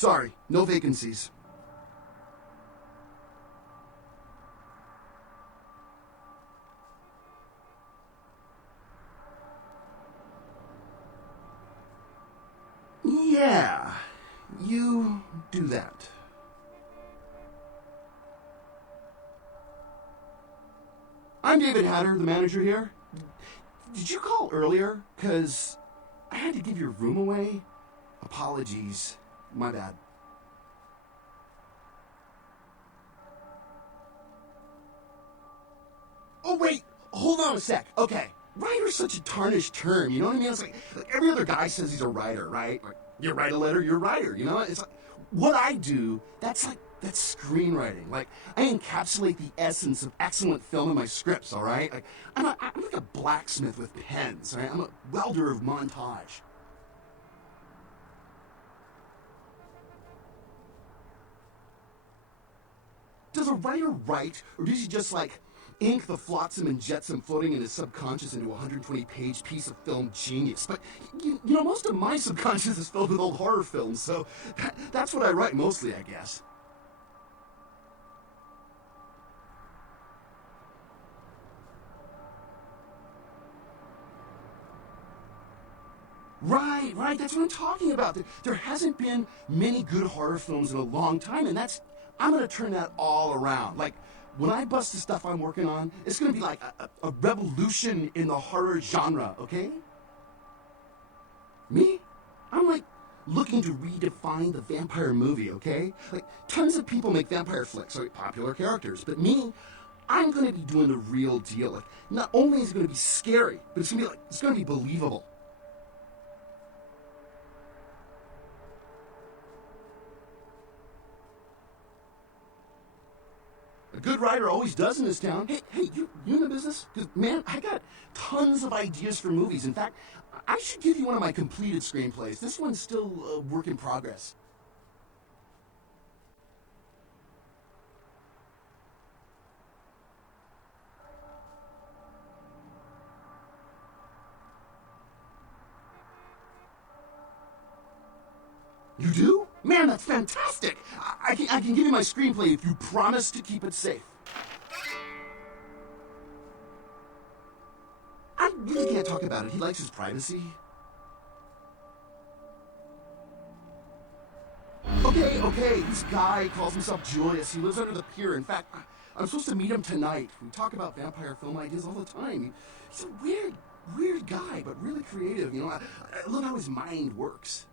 Sorry, no vacancies. Yeah, you do that. I'm David Hatter, the manager here. Did you call earlier? 'Cause I had to give your room away. Apologies. My bad. Oh, wait. Hold on a sec. Okay. Writer's such a tarnished term, you know what I mean? It's like every other guy says he's a writer, right? Like, you write a letter, you're a writer, you know? It's like, what I do, that's screenwriting. Like, I encapsulate the essence of excellent film in my scripts, all right? Like, I'm like a blacksmith with pens, all right? I'm a welder of montage. Does a writer write, or does he just, like, ink the flotsam and jetsam floating in his subconscious into a 120-page piece of film genius? But, you know, most of my subconscious is filled with old horror films, so that's what I write mostly, I guess. Right, that's what I'm talking about. There hasn't been many good horror films in a long time, and I'm gonna turn that all around. Like, when I bust the stuff I'm working on, it's gonna be like a revolution in the horror genre, okay? Me? I'm like looking to redefine the vampire movie, okay? Like, tons of people make vampire flicks, so popular characters, but me, I'm gonna be doing the real deal. Like, not only is it gonna be scary, but it's gonna be believable. A good writer always does in this town. Hey, you in the business? Because, man, I got tons of ideas for movies. In fact, I should give you one of my completed screenplays. This one's still a work in progress. You do? Man, that's fantastic! I can give you my screenplay if you promise to keep it safe. I really can't talk about it. He likes his privacy. Okay, this guy calls himself Julius. He lives under the pier. In fact, I'm supposed to meet him tonight. We talk about vampire film ideas all the time. He's a weird guy, but really creative. You know, I love how his mind works.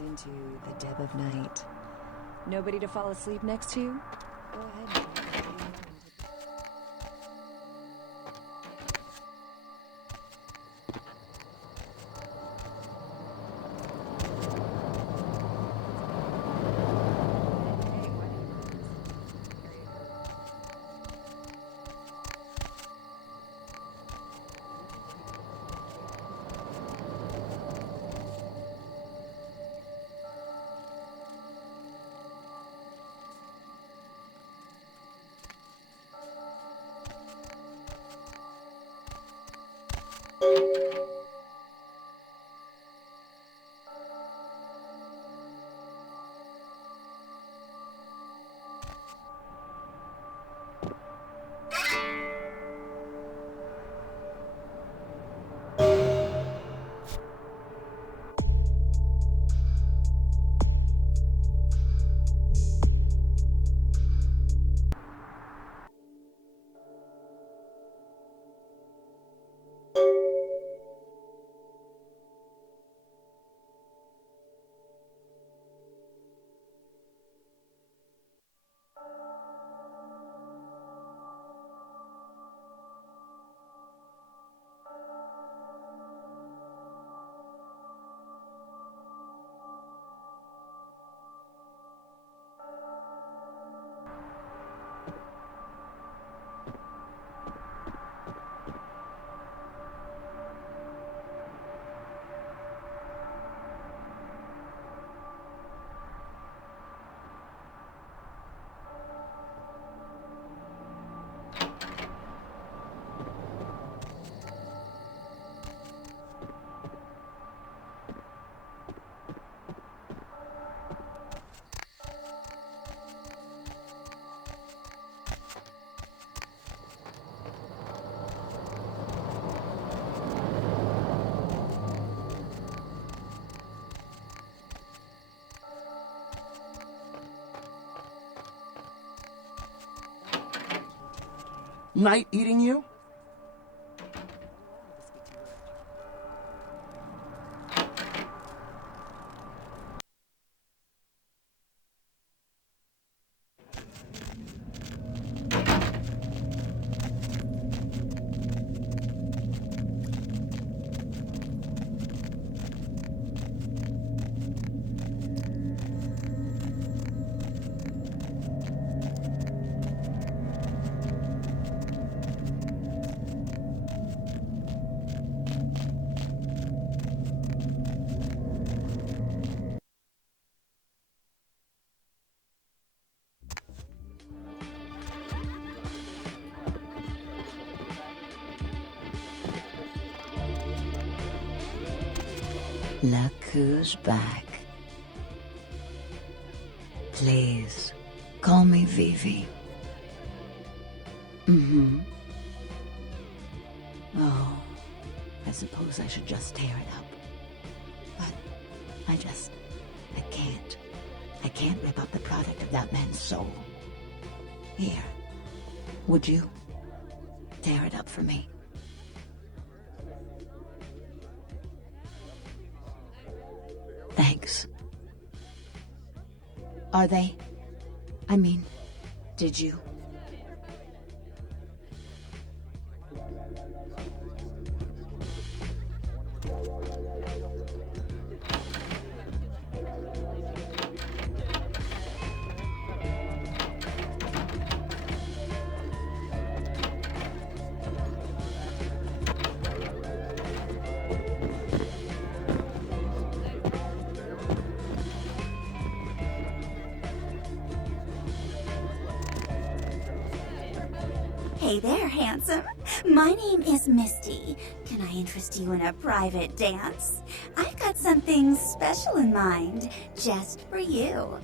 Into the dead of night. Nobody to fall asleep next to you? Go ahead. Night eating you? Look who's back. Please, call me Vivi. Mm-hmm. Oh, I suppose I should just tear it up. But I can't. I can't rip up the product of that man's soul. Here, would you tear it up for me? Thanks. Are they? I mean, did you? Hey there, handsome. My name is Misty. Can I interest you in a private dance? I've got something special in mind, just for you.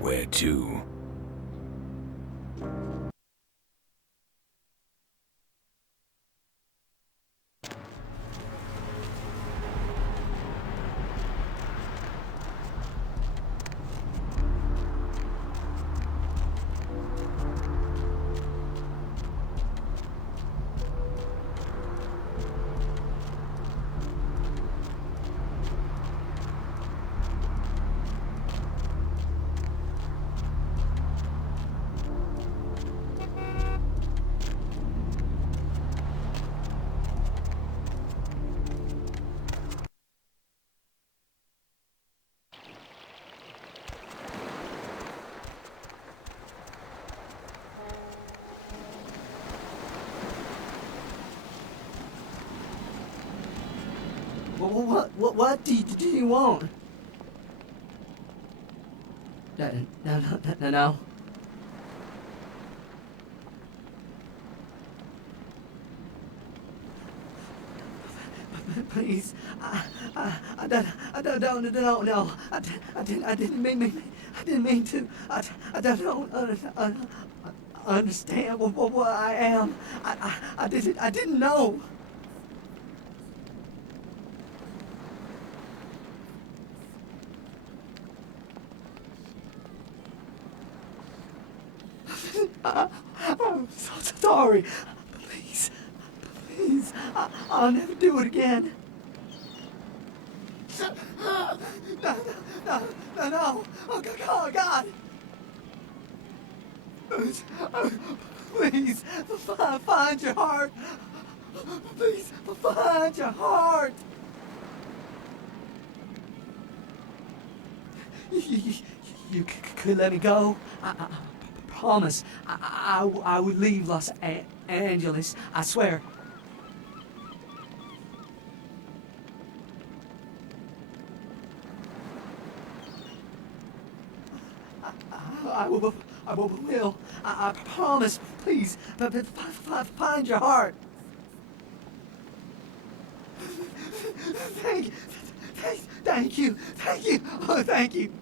Where to? What do you want? No. Please, I don't know. I didn't mean to. I don't understand what I am. I didn't know. I'm so sorry. Please, I'll never do it again. No. Oh, God. Please, find your heart. Please, find your heart. You could let me go. I promise. I would leave Los Angeles. I swear. I will. I promise. Please, find your heart. Thank you. Oh, thank you.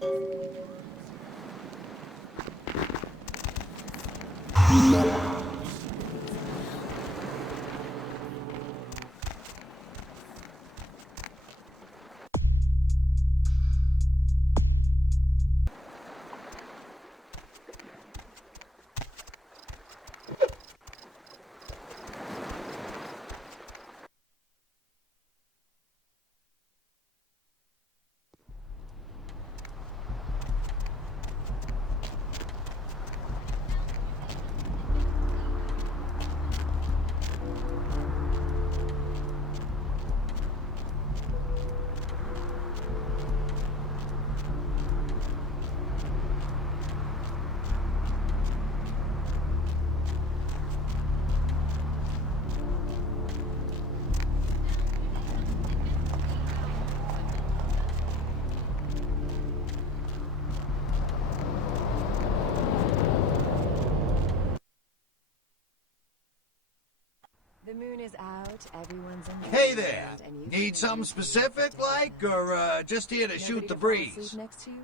The moon is out, everyone's in Hey bed, there! and you Need can something leave specific, the like, or just here to Nobody shoot the to fall breeze? asleep next to you?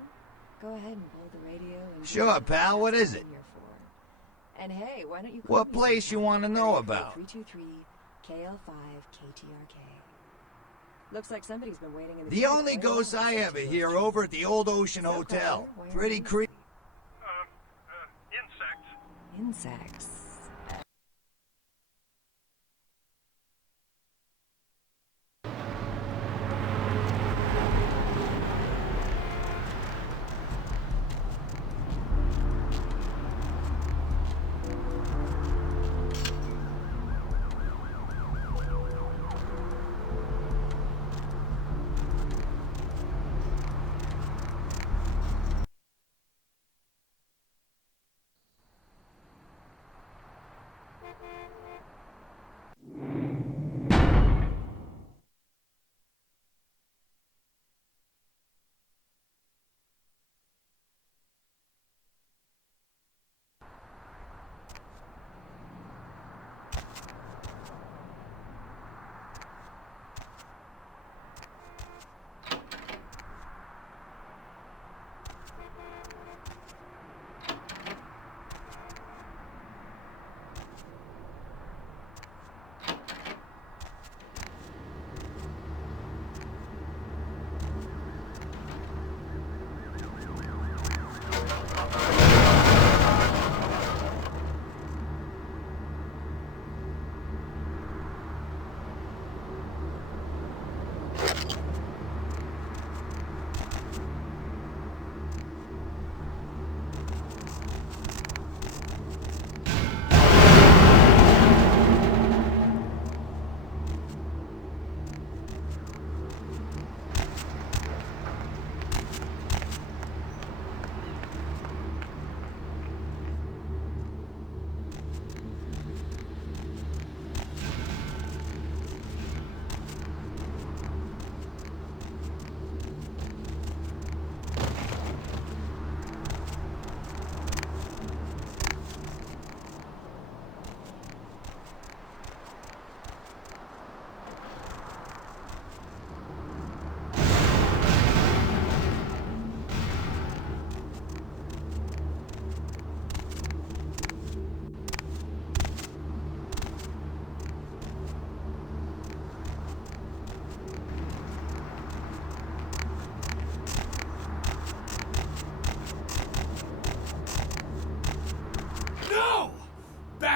Go ahead and pull the radio and Sure, pal, what is it? And hey, why don't you What place you want to know about? 323 KL5 KTRK. Looks like somebody's been waiting in the The queue only quite a ghost while I since ever you hear lost your over at the Old Ocean So, Hotel. Carter, why are Pretty you creepy. insects.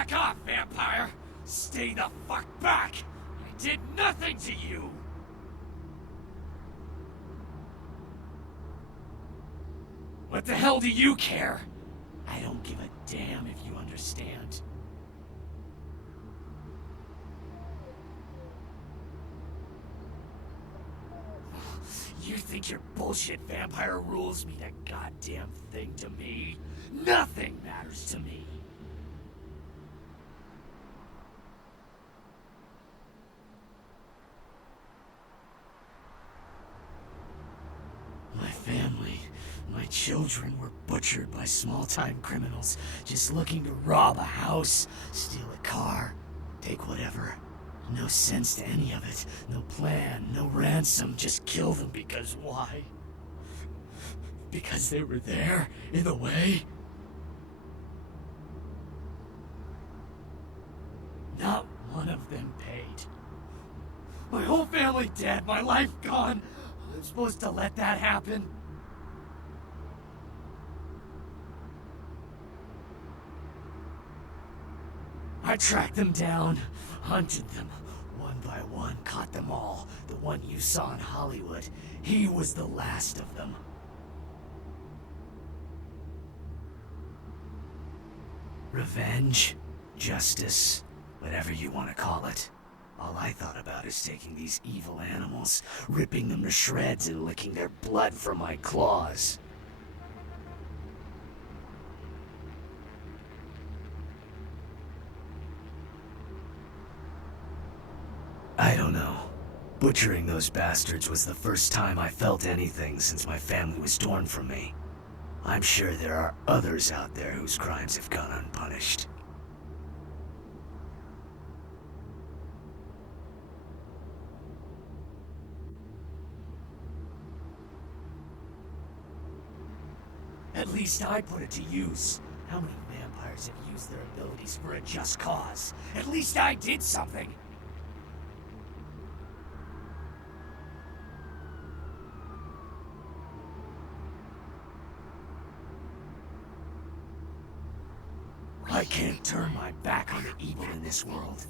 Back off, vampire! Stay the fuck back! I did nothing to you! What the hell do you care? I don't give a damn if you understand. You think your bullshit vampire rules mean a goddamn thing to me? Nothing matters to me. My family, my children were butchered by small-time criminals just looking to rob a house, steal a car, take whatever. No sense to any of it. No plan, no ransom, just kill them because why? Because they were there, in the way? Not one of them paid. My whole family dead, my life gone. I'm supposed to let that happen? I tracked them down, hunted them, one by one, caught them all. The one you saw in Hollywood, he was the last of them. Revenge, justice, whatever you want to call it. All I thought about is taking these evil animals, ripping them to shreds and licking their blood from my claws. I don't know. Butchering those bastards was the first time I felt anything since my family was torn from me. I'm sure there are others out there whose crimes have gone unpunished. At least I put it to use. How many vampires have used their abilities for a just cause? At least I did something! I can't turn my back on the evil in this world.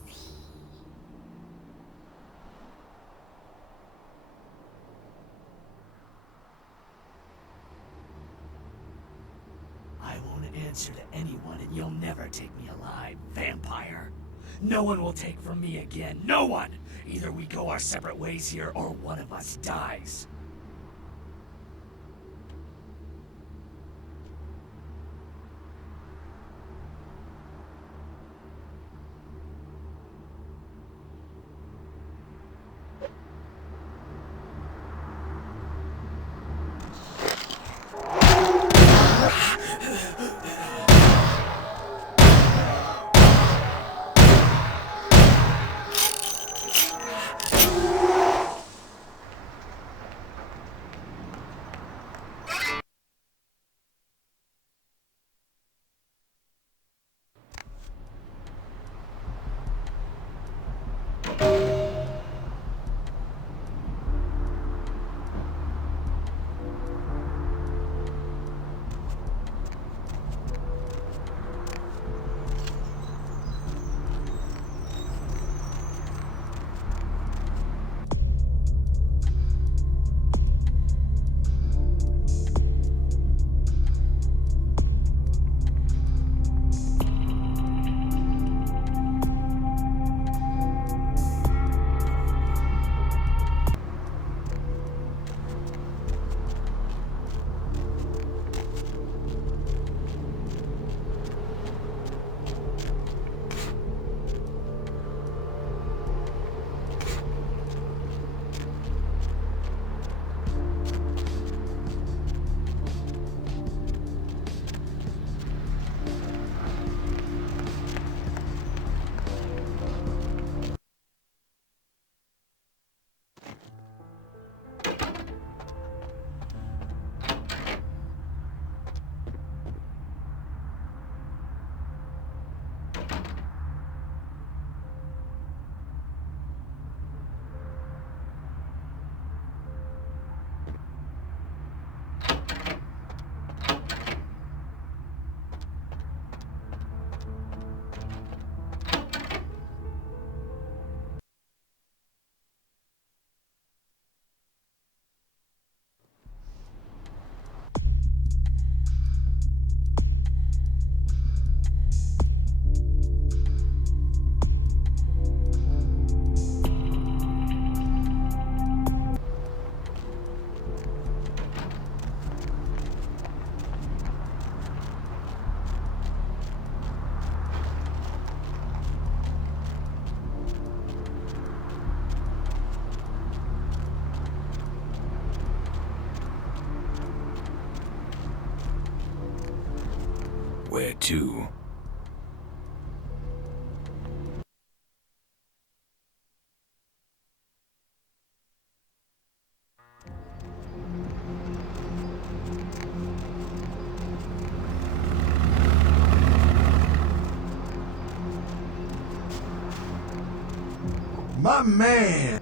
I won't answer to anyone, and you'll never take me alive, vampire. No one will take from me again. No one! Either we go our separate ways here, or one of us dies. to? My man!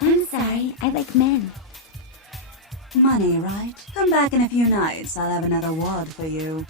I'm sorry, I like men. Money, right? Come back in a few nights. I'll have another wad for you.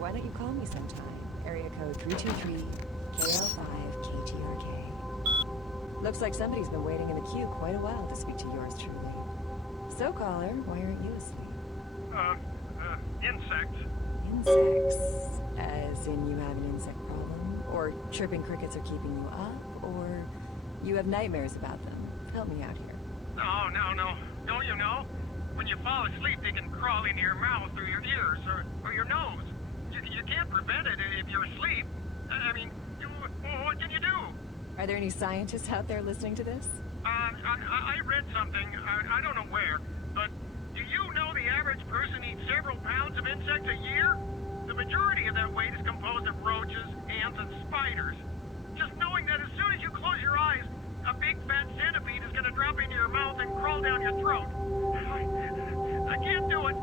Why don't you call me sometime? Area code 323-KL5-KTRK. Looks like somebody's been waiting in the queue quite a while to speak to yours truly. So, caller, why aren't you asleep? Insects. Insects? As in you have an insect problem? Or chirping crickets are keeping you up? Or you have nightmares about them? Help me out here. No. Don't you know? When you fall asleep, they can crawl into your mouth or your ears or your nose. You can't prevent it if you're asleep. I mean, what can you do? Are there any scientists out there listening to this? I read something, I don't know where, but do you know the average person eats several pounds of insects a year? The majority of that weight is composed of roaches, ants, and spiders. Just knowing that as soon as you close your eyes, a big fat centipede is gonna drop into your mouth and crawl down your throat. I can't do it.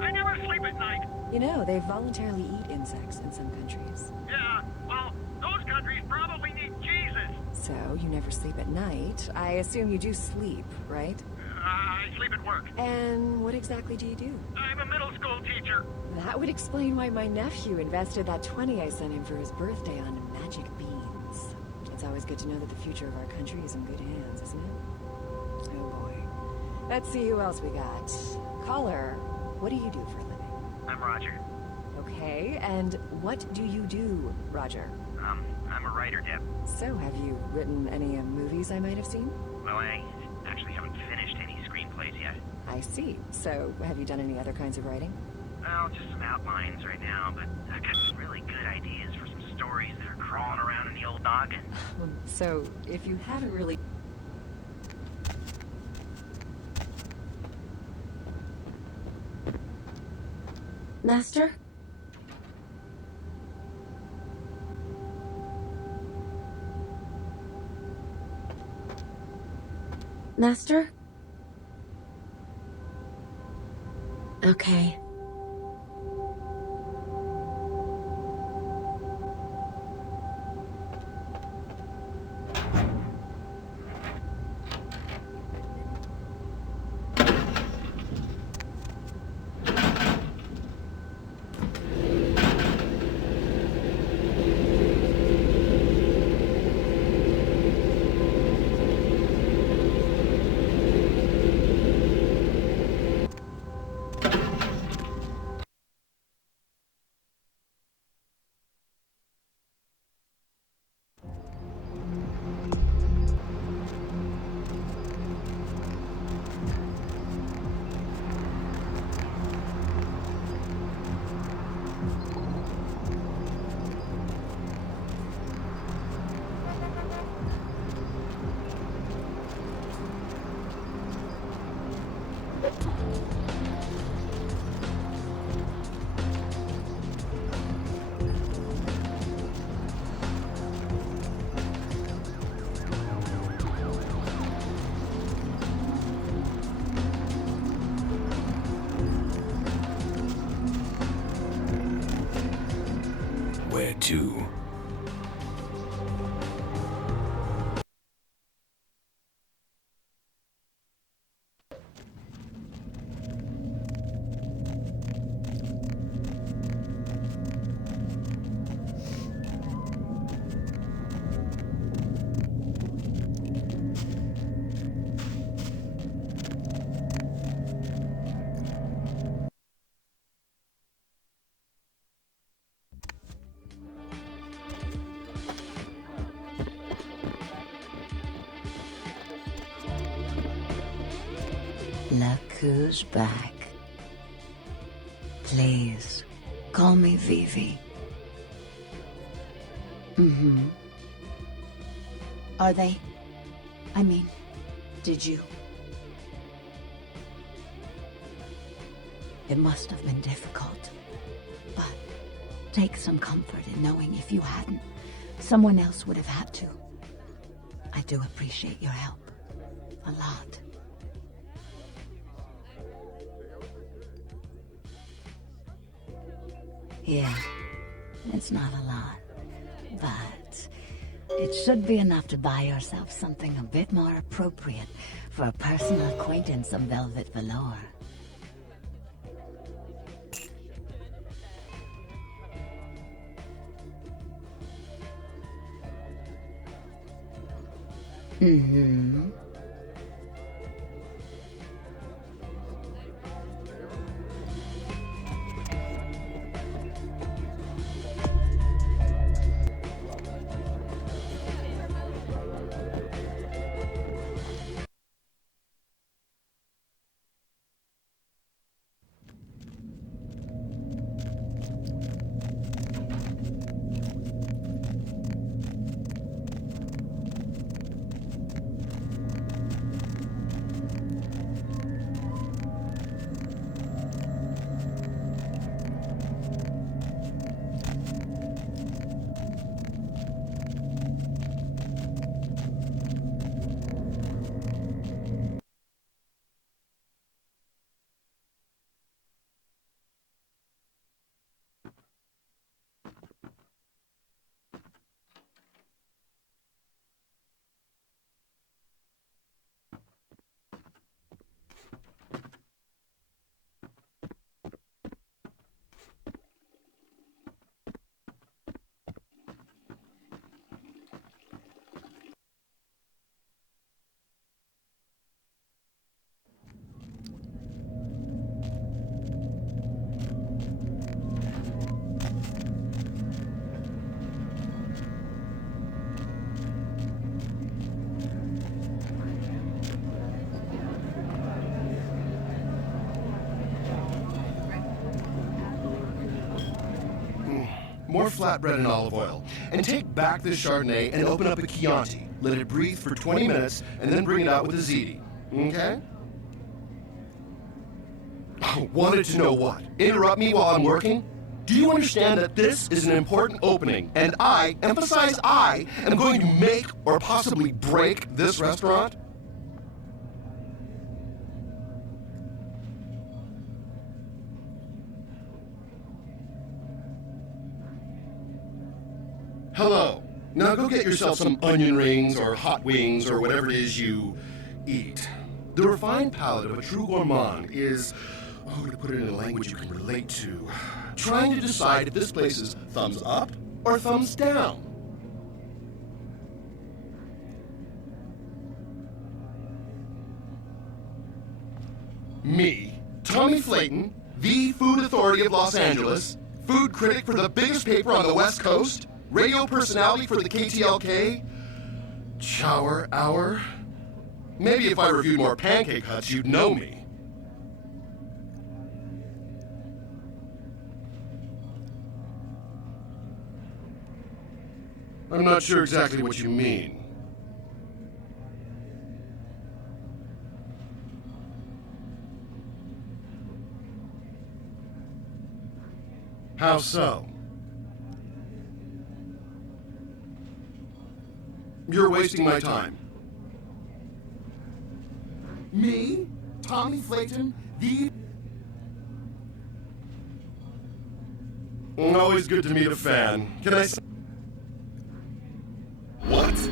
I never sleep at night. You know, they voluntarily eat insects in some countries. Yeah, well, those countries probably need Jesus. So, you never sleep at night. I assume you do sleep, right? I sleep at work. And what exactly do you do? I'm a middle school teacher. That would explain why my nephew invested that 20 I sent him for his birthday on magic beans. It's always good to know that the future of our country is in good hands, isn't it? Oh boy. Let's see who else we got. Caller, what do you do for a living? I'm Roger. Okay, and what do you do, Roger? I'm a writer, Deb. So, have you written any movies I might have seen? Well, I actually haven't finished any screenplays yet. I see. So, have you done any other kinds of writing? Well, just some outlines right now, but I got some really good ideas for some stories that are crawling around in the old noggin. So, if you haven't really... Master? Master? Okay. Where to? Look who's back. Please, call me Vivi. Mm-hmm. Are they? I mean, did you? It must have been difficult, but take some comfort in knowing if you hadn't, someone else would have had to. I do appreciate your help. A lot. Yeah, it's not a lot, but it should be enough to buy yourself something a bit more appropriate for a personal acquaintance of velvet velour. Mm-hmm. More flatbread and olive oil. And take back this Chardonnay and open up a Chianti. Let it breathe for 20 minutes, and then bring it out with a ziti. Okay? Wanted to know what? Interrupt me while I'm working? Do you understand that this is an important opening, and I, emphasize I, am going to make or possibly break this restaurant? Hello. Now go get yourself some onion rings or hot wings or whatever it is you eat. The refined palate of a true gourmand is, to put it in a language you can relate to, trying to decide if this place is thumbs up or thumbs down. Me, Tommy Flayton, the food authority of Los Angeles, food critic for the biggest paper on the West Coast, radio personality for the KTLK, Chower Hour. Maybe if I reviewed more Pancake Huts, you'd know me. I'm not sure exactly what you mean. How so? You're wasting my time. Me? Tommy Flayton? The... Always good to meet a fan. Can I say... What?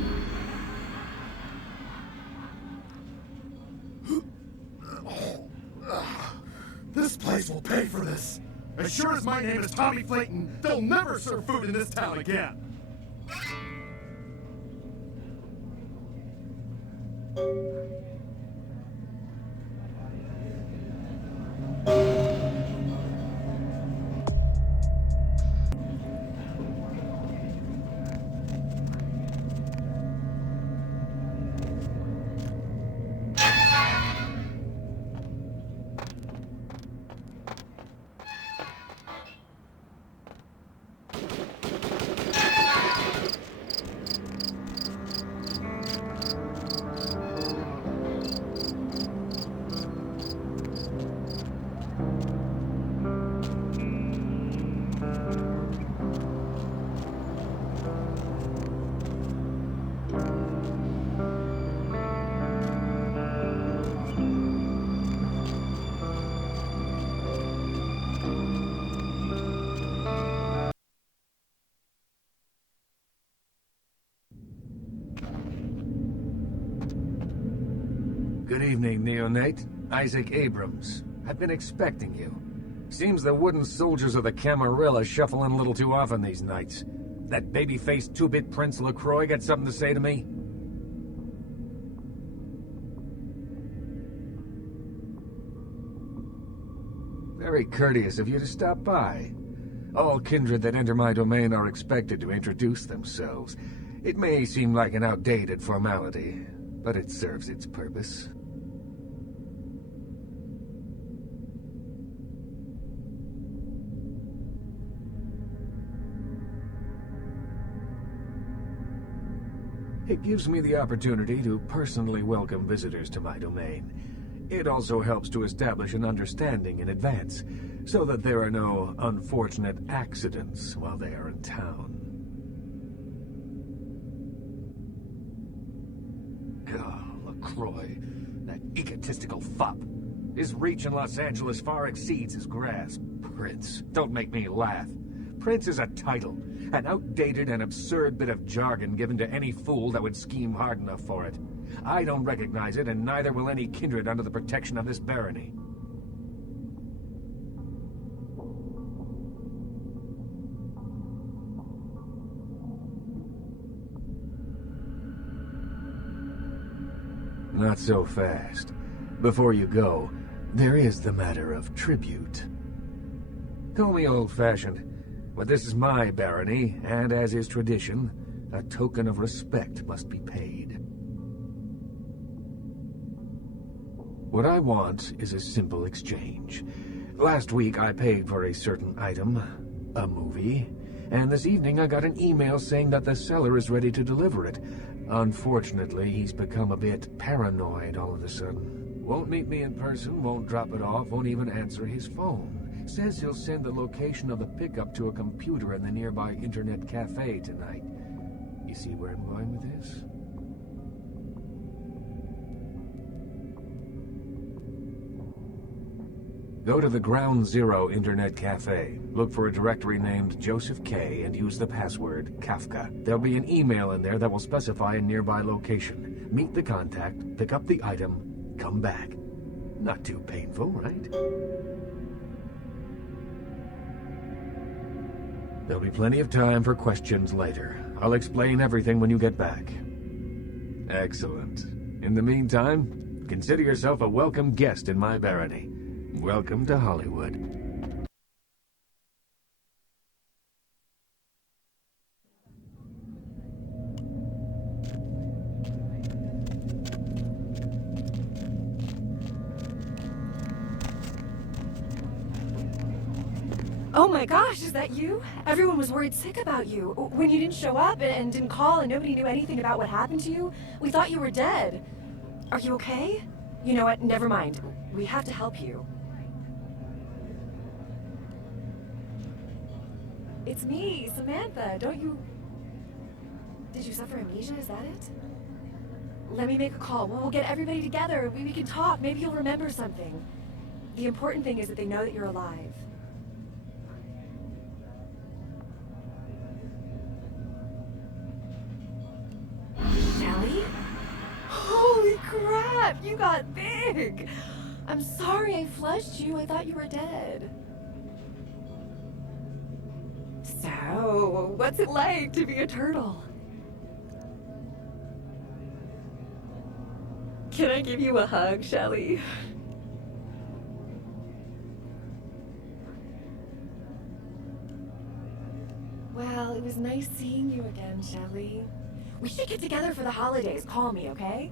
This place will pay for this. As sure as my name is Tommy Flayton, they'll never serve food in this town again. Good evening, Neonate. Isaac Abrams. I've been expecting you. Seems the wooden soldiers of the Camarilla shuffle in a little too often these nights. That baby-faced two-bit Prince LaCroix got something to say to me? Very courteous of you to stop by. All kindred that enter my domain are expected to introduce themselves. It may seem like an outdated formality, but it serves its purpose. It gives me the opportunity to personally welcome visitors to my domain. It also helps to establish an understanding in advance, so that there are no unfortunate accidents while they are in town. LaCroix, that egotistical fop. His reach in Los Angeles far exceeds his grasp. Prince, don't make me laugh. Prince is a title, an outdated and absurd bit of jargon given to any fool that would scheme hard enough for it. I don't recognize it, and neither will any kindred under the protection of this barony. Not so fast. Before you go, there is the matter of tribute. Call me old-fashioned, but this is my barony, and as is tradition, a token of respect must be paid. What I want is a simple exchange. Last week I paid for a certain item, a movie, and this evening I got an email saying that the seller is ready to deliver it. Unfortunately, he's become a bit paranoid all of a sudden. Won't meet me in person, won't drop it off, won't even answer his phone. Says he'll send the location of the pickup to a computer in the nearby internet cafe tonight. You see where I'm going with this? Go to the Ground Zero Internet Cafe. Look for a directory named Joseph K. and use the password Kafka. There'll be an email in there that will specify a nearby location. Meet the contact, pick up the item, come back. Not too painful, right? There'll be plenty of time for questions later. I'll explain everything when you get back. Excellent. In the meantime, consider yourself a welcome guest in my barony. Welcome to Hollywood. Oh my gosh, is that you? Everyone was worried sick about you. When you didn't show up and didn't call and nobody knew anything about what happened to you, we thought you were dead. Are you okay? You know what, never mind. We have to help you. It's me, Samantha. Don't you... Did you suffer amnesia? Is that it? Let me make a call. We'll get everybody together. We can talk. Maybe you'll remember something. The important thing is that they know that you're alive. Sally? Holy crap! You got big! I'm sorry I flushed you. I thought you were dead. So, what's it like to be a turtle? Can I give you a hug, Shelly? Well, it was nice seeing you again, Shelly. We should get together for the holidays. Call me, okay?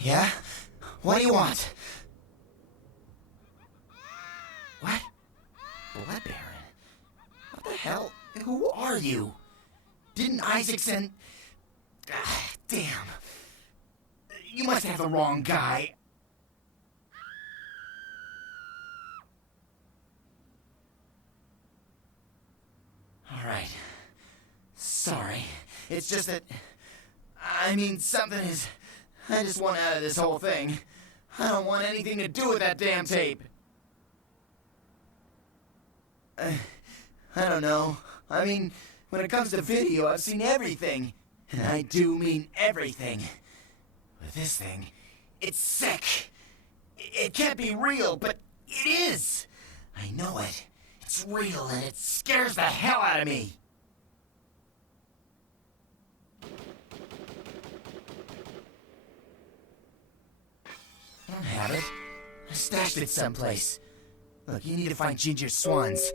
Yeah? What do you want? What? Blood Baron? What the hell? Who are you? Didn't Isaac send... damn. You must have the wrong guy. Alright. Sorry. It's just that... I mean, something is... I just want out of this whole thing. I don't want anything to do with that damn tape. I don't know. I mean, when it comes to video, I've seen everything. And I do mean everything. But this thing, it's sick. It can't be real, but it is. I know it. It's real and it scares the hell out of me. I don't have it. I stashed it someplace. Look, you need to find Ginger Swans.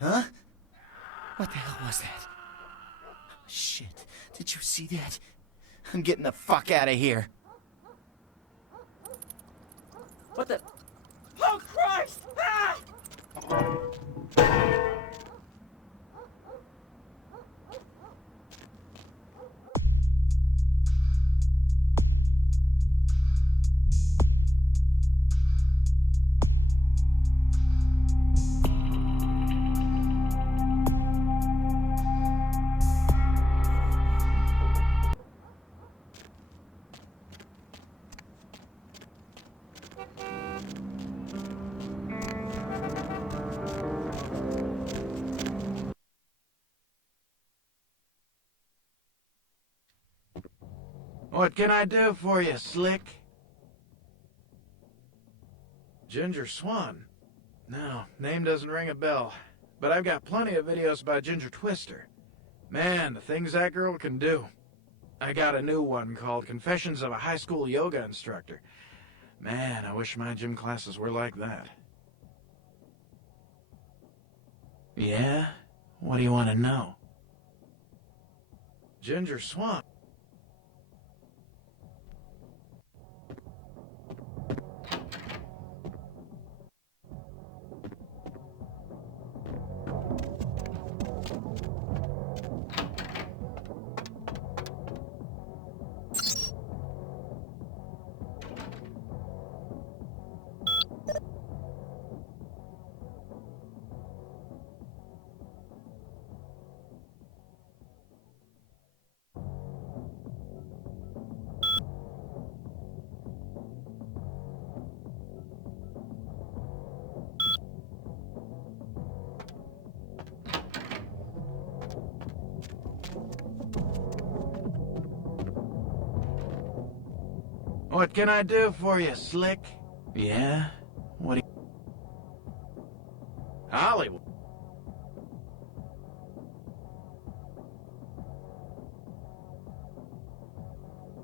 Huh? What the hell was that? Shit. Did you see that? I'm getting the fuck out of here. What the? Oh, Christ! Ah! What can I do for you, Slick? Ginger Swan? No, name doesn't ring a bell. But I've got plenty of videos by Ginger Twister. Man, the things that girl can do. I got a new one called Confessions of a High School Yoga Instructor. Man, I wish my gym classes were like that. Yeah? What do you want to know? Ginger Swan. What can I do for you, Slick? Yeah? What do you... Hollywood.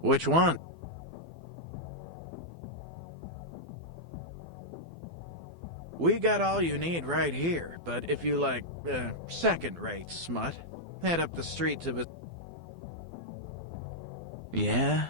Which one? We got all you need right here, but if you like, second-rate smut, head up the street to the... Yeah?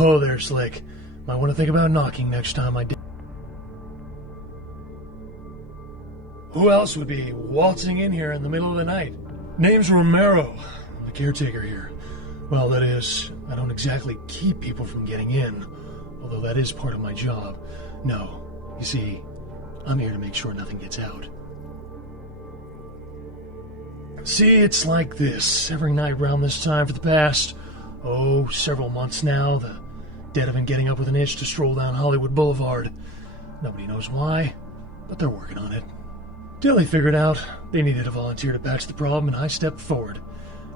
Oh, there, Slick. Might want to think about knocking next time I did. Who else would be waltzing in here in the middle of the night? Name's Romero. I'm the caretaker here. Well, that is, I don't exactly keep people from getting in, although that is part of my job. No, you see, I'm here to make sure nothing gets out. See, it's like this. Every night around this time for the past, several months now, the dead have been getting up with an itch to stroll down Hollywood Boulevard. Nobody knows why, but they're working on it. Till they figured out they needed a volunteer to patch the problem, and I stepped forward.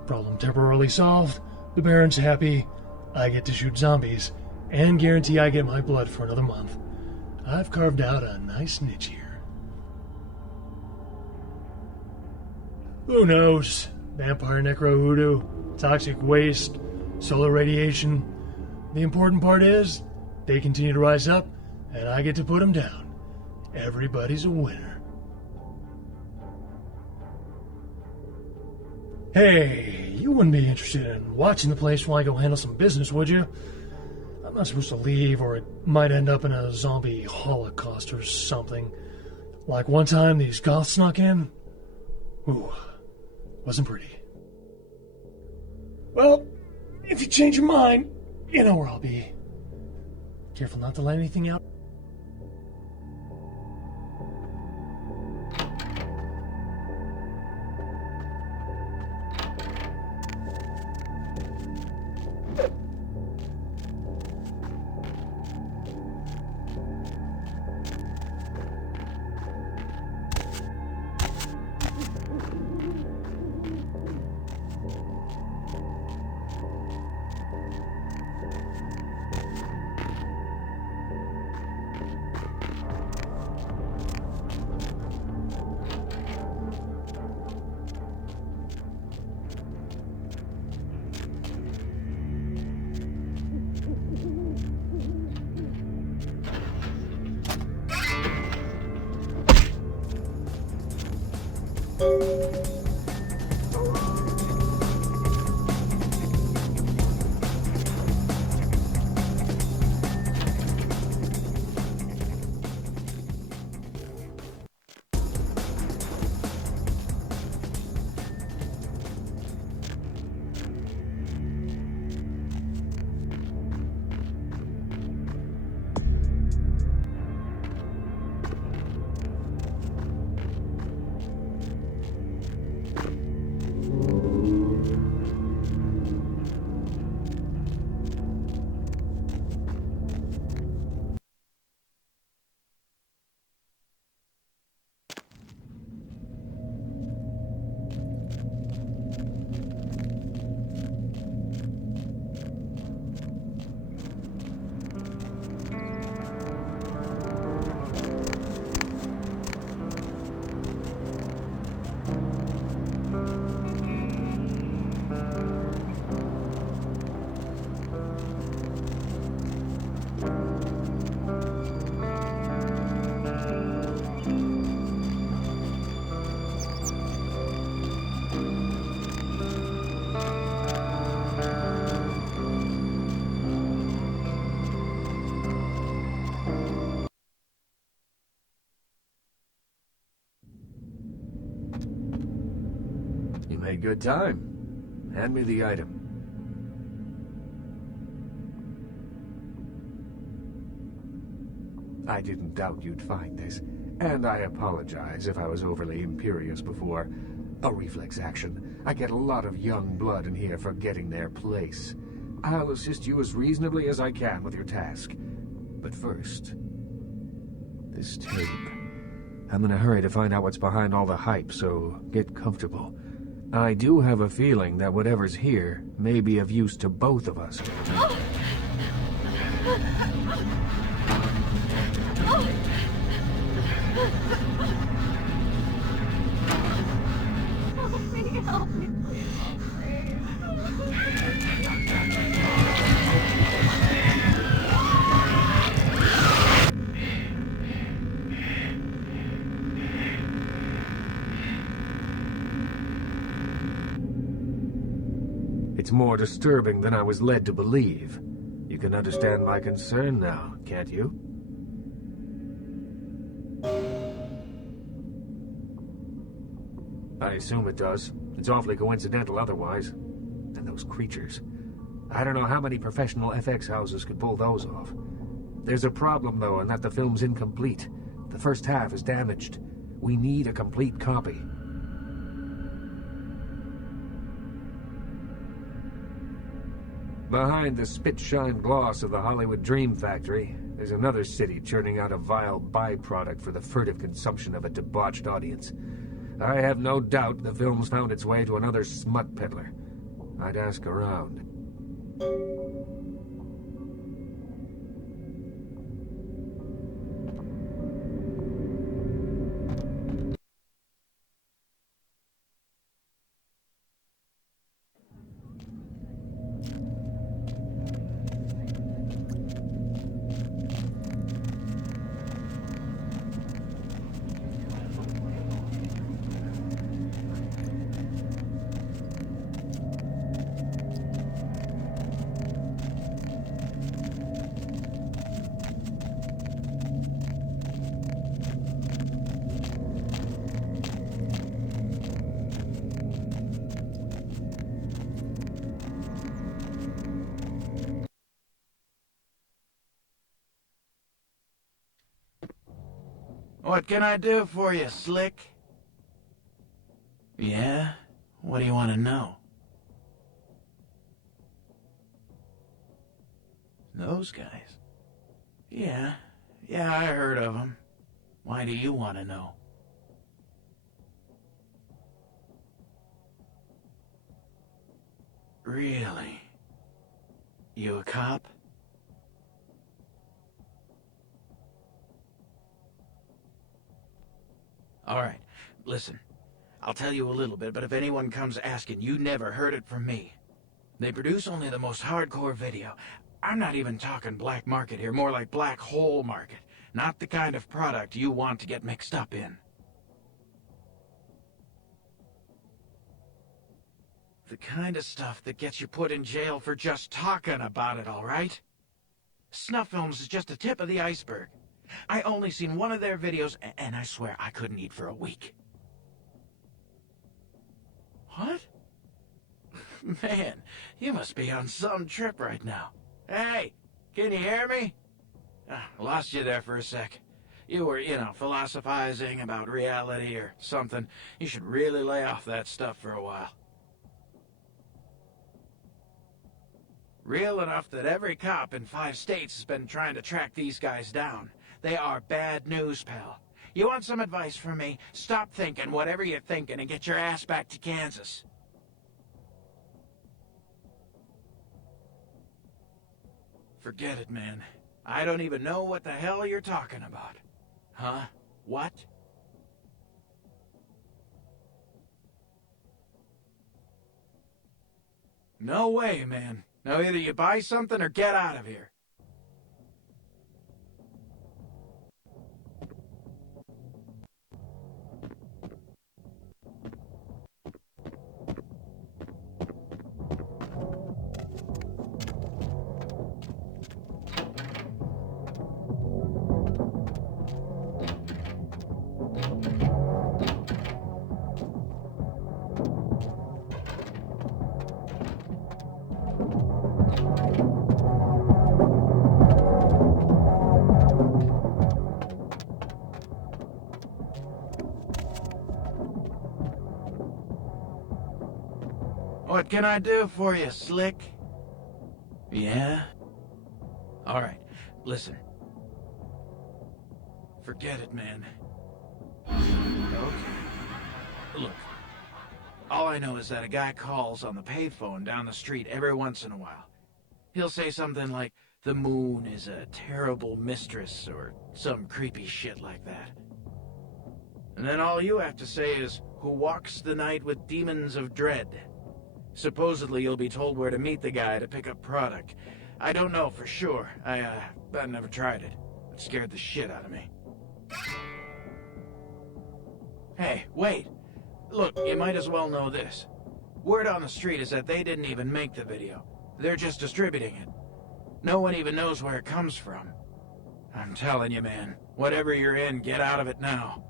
Problem temporarily solved, the Baron's happy, I get to shoot zombies, and guarantee I get my blood for another month. I've carved out a nice niche here. Who knows? Vampire necro hoodoo, toxic waste, solar radiation. The important part is, they continue to rise up, and I get to put them down. Everybody's a winner. Hey, you wouldn't be interested in watching the place while I go handle some business, would you? I'm not supposed to leave, or it might end up in a zombie holocaust or something. Like one time these goths snuck in. Ooh, wasn't pretty. Well, if you change your mind, you know where I'll be. Careful not to let anything out. A good time. Hand me the item. I didn't doubt you'd find this, and I apologize if I was overly imperious before. A reflex action. I get a lot of young blood in here forgetting their place. I'll assist you as reasonably as I can with your task. But first, this tape. I'm in a hurry to find out what's behind all the hype, so get comfortable. I do have a feeling that whatever's here may be of use to both of us. Help me. It's more disturbing than I was led to believe. You can understand my concern now, can't you? I assume it does. It's awfully coincidental otherwise. And those creatures. I don't know how many professional FX houses could pull those off. There's a problem, though, in that the film's incomplete. The first half is damaged. We need a complete copy. Behind the spit-shine gloss of the Hollywood Dream Factory, there's another city churning out a vile byproduct for the furtive consumption of a debauched audience. I have no doubt the film's found its way to another smut peddler. I'd ask around. What can I do for you, Slick? Yeah? What do you want to know? Those guys? Yeah, I heard of them. Why do you want to know? Really? You a cop? All right, listen. I'll tell you a little bit, but if anyone comes asking, you never heard it from me. They produce only the most hardcore video. I'm not even talking black market here, more like black hole market. Not the kind of product you want to get mixed up in. The kind of stuff that gets you put in jail for just talking about it, all right? Snuff films is just the tip of the iceberg. I only seen one of their videos, and I swear I couldn't eat for a week. What? Man, you must be on some trip right now. Hey, can you hear me? Lost you there for a sec. You were, philosophizing about reality or something. You should really lay off that stuff for a while. Real enough that every cop in 5 states has been trying to track these guys down. They are bad news, pal. You want some advice from me? Stop thinking whatever you're thinking and get your ass back to Kansas. Forget it, man. I don't even know what the hell you're talking about. Huh? What? No way, man. Now either you buy something or get out of here. can I do for you, Slick? Yeah? Alright, listen. Forget it, man. Okay. Look, all I know is that a guy calls on the payphone down the street every once in a while. He'll say something like, the moon is a terrible mistress, or some creepy shit like that. And then all you have to say is, who walks the night with demons of dread. Supposedly you'll be told where to meet the guy to pick up product. I don't know for sure. I never tried it. It scared the shit out of me. Hey, wait. Look, you might as well know this. Word on the street is that they didn't even make the video. They're just distributing it. No one even knows where it comes from. I'm telling you, man, whatever you're in, get out of it now.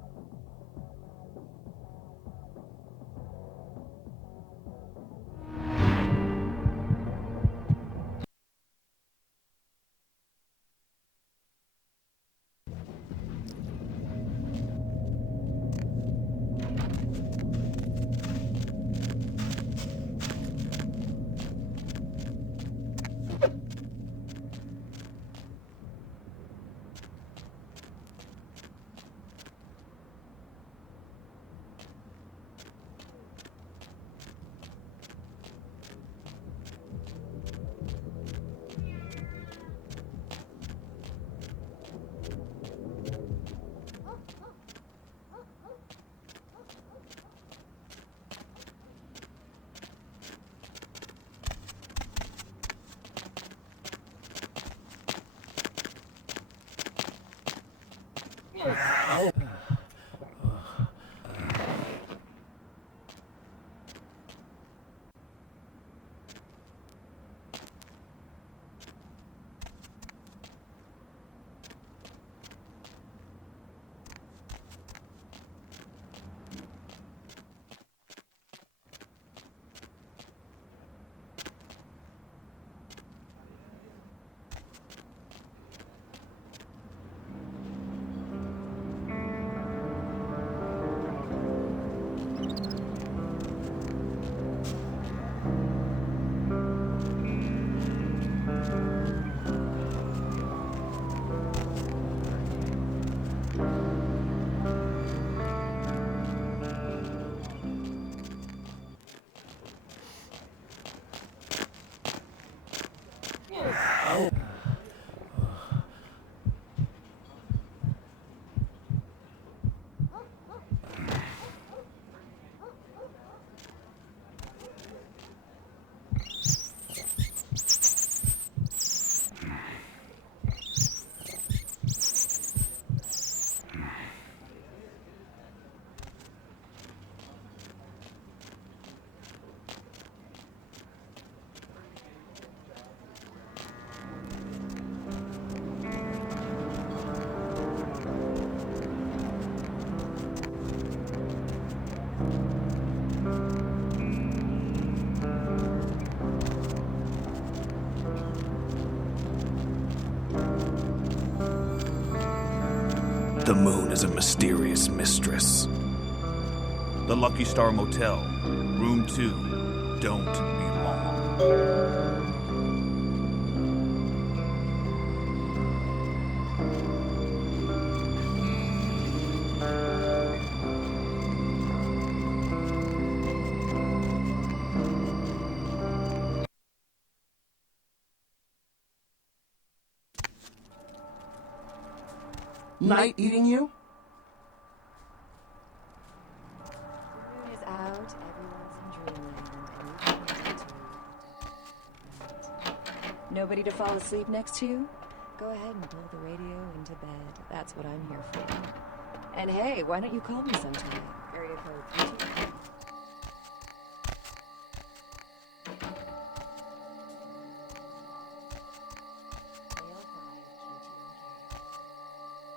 The moon is a mysterious mistress. The Lucky Star Motel, Room 2, don't be long. Night eating you? The moon is out, everyone's in dreamland, and you can to. Nobody to fall asleep next to you? Go ahead and pull the radio into bed. That's what I'm here for. And hey, why don't you call me sometime? Area code 32.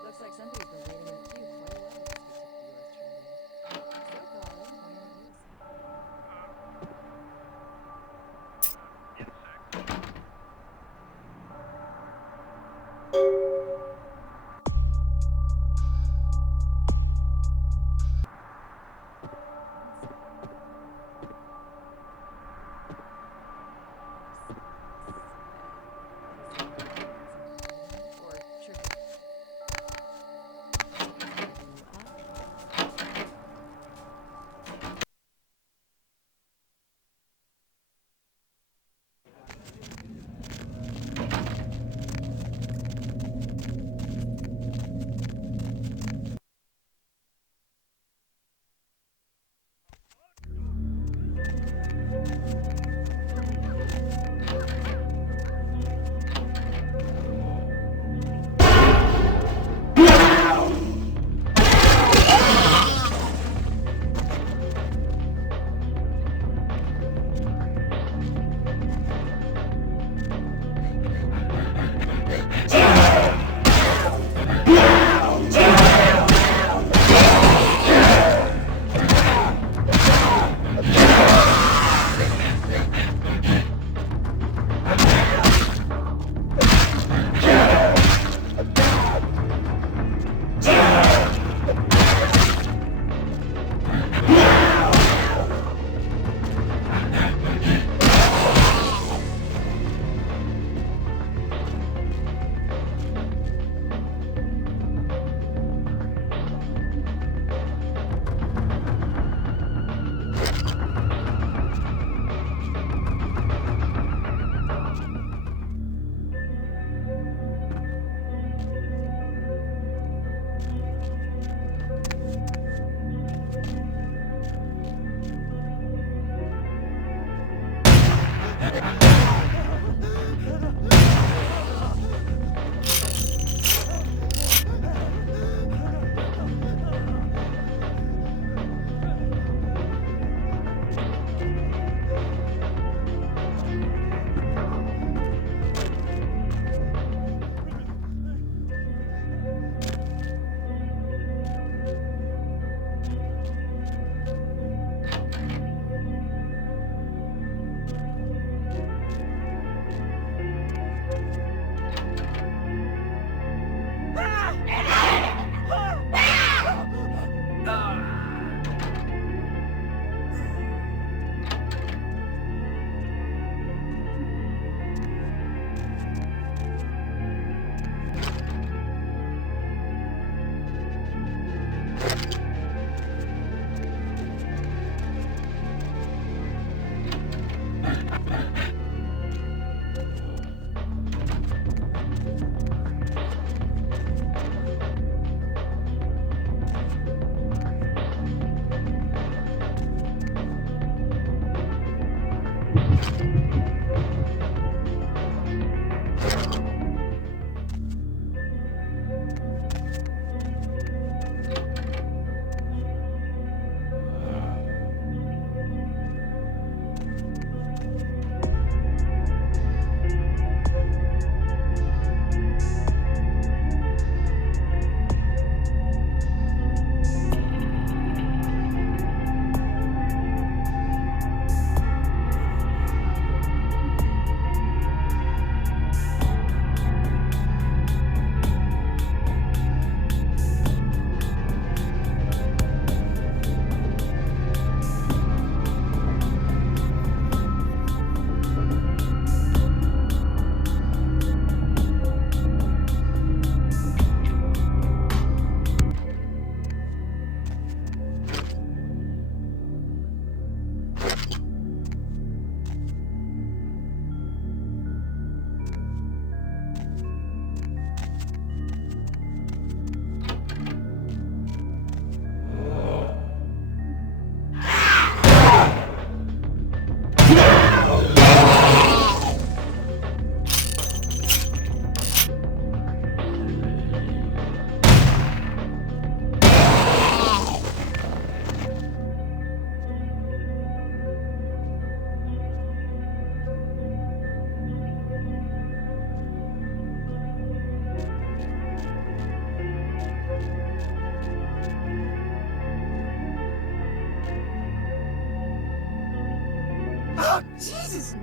Looks like somebody's been waiting in the queue quite a while to speak to yours truly. So call him where it is.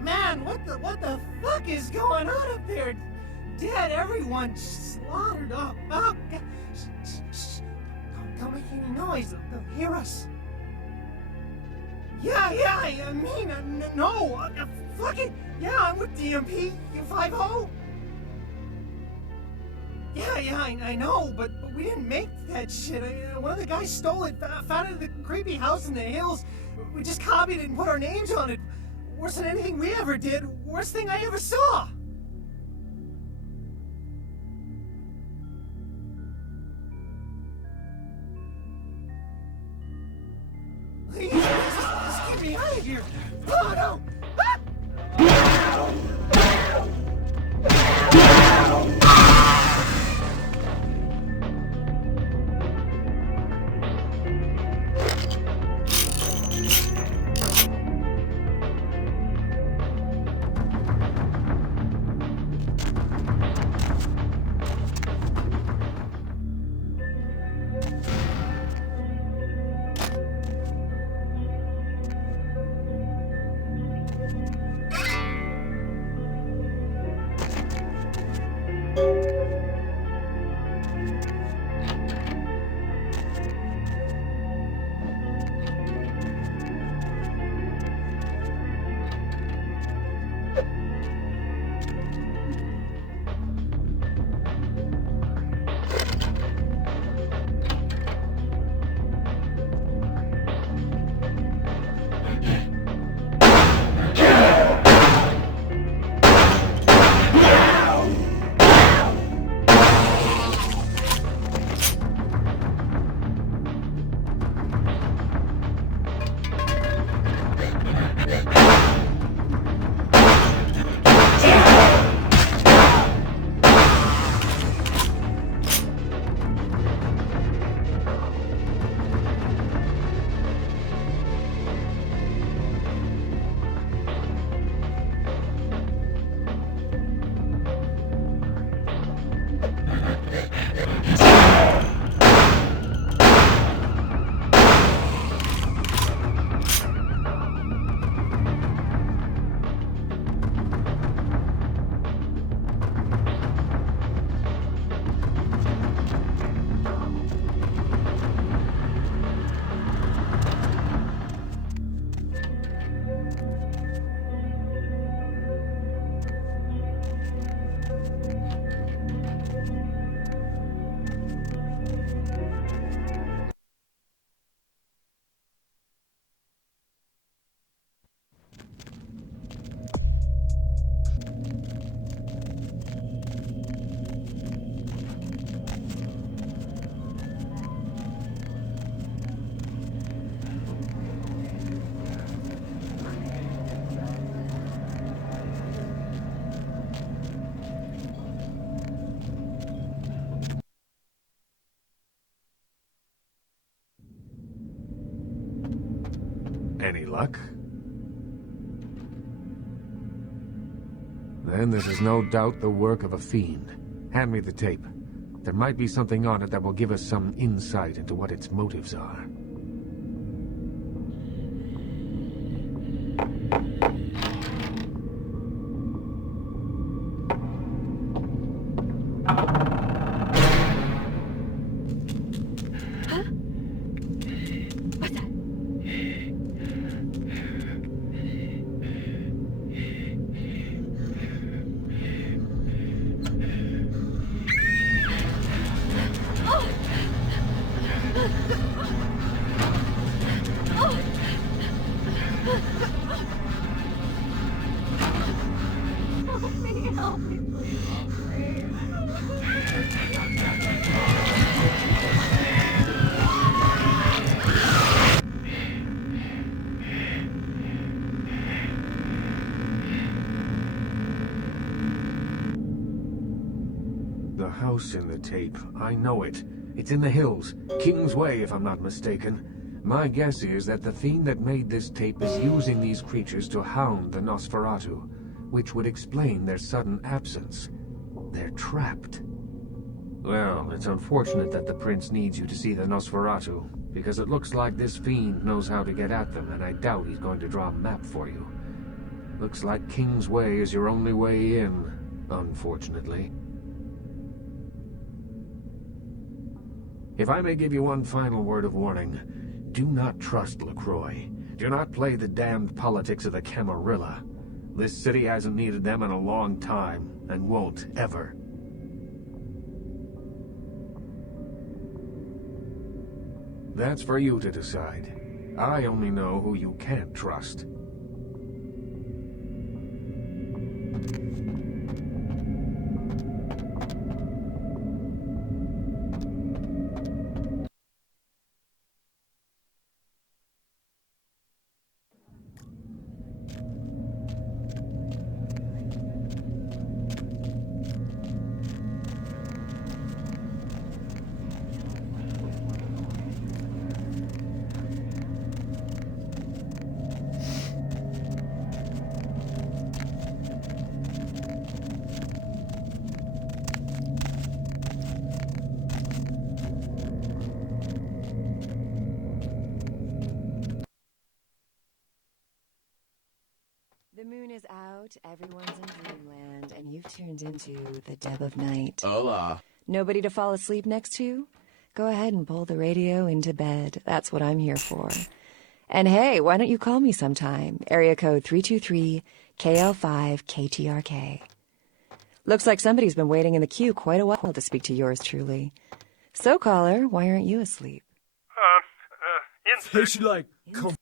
man, what the fuck is going on up there? Dead, everyone slaughtered. Oh, God. Shh. Don't make any noise. They'll hear us. Yeah, I mean, no. Fuck it. Yeah, I'm with DMP. You 5-0. Yeah, I know, but we didn't make that shit. One of the guys stole it, found it in the creepy house in the hills. We just copied it and put our names on it. Worse than anything we ever did. Worst thing I ever saw. Please, just get me out of here. Oh, no. Any luck? Then this is no doubt the work of a fiend. Hand me the tape. There might be something on it that will give us some insight into what its motives are. The house in the tape. I know it. It's in the hills. King's Way, if I'm not mistaken. My guess is that the fiend that made this tape is using these creatures to hound the Nosferatu, which would explain their sudden absence. They're trapped. Well, it's unfortunate that the prince needs you to see the Nosferatu, because it looks like this fiend knows how to get at them, and I doubt he's going to draw a map for you. Looks like King's Way is your only way in, unfortunately. If I may give you one final word of warning, do not trust LaCroix. Do not play the damned politics of the Camarilla. This city hasn't needed them in a long time, and won't ever. That's for you to decide. I only know who you can't trust. The moon is out, everyone's in dreamland, and you've turned into the Deb of Night. Hola. Nobody to fall asleep next to? Go ahead and pull the radio into bed. That's what I'm here for. And hey, why don't you call me sometime? Area code 323-KL5-KTRK. Looks like somebody's been waiting in the queue quite a while to speak to yours truly. So, caller, why aren't you asleep? Insert. should, like, come.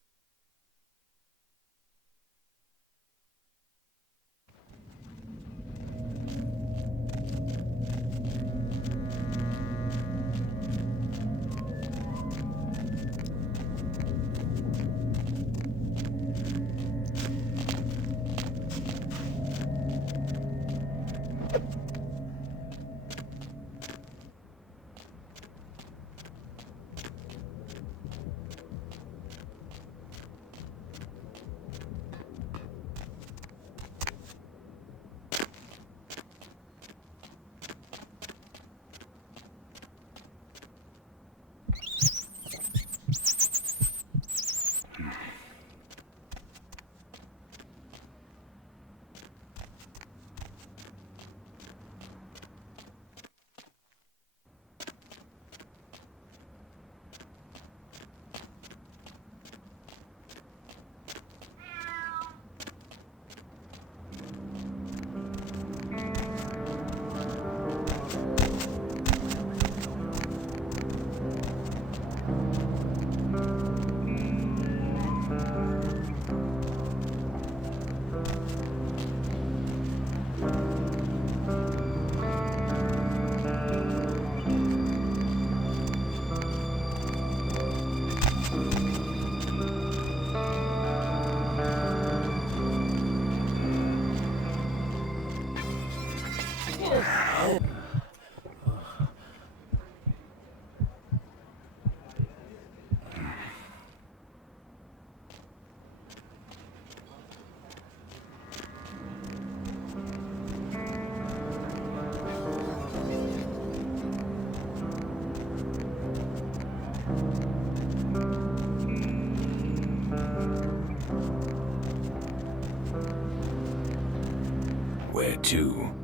Where to?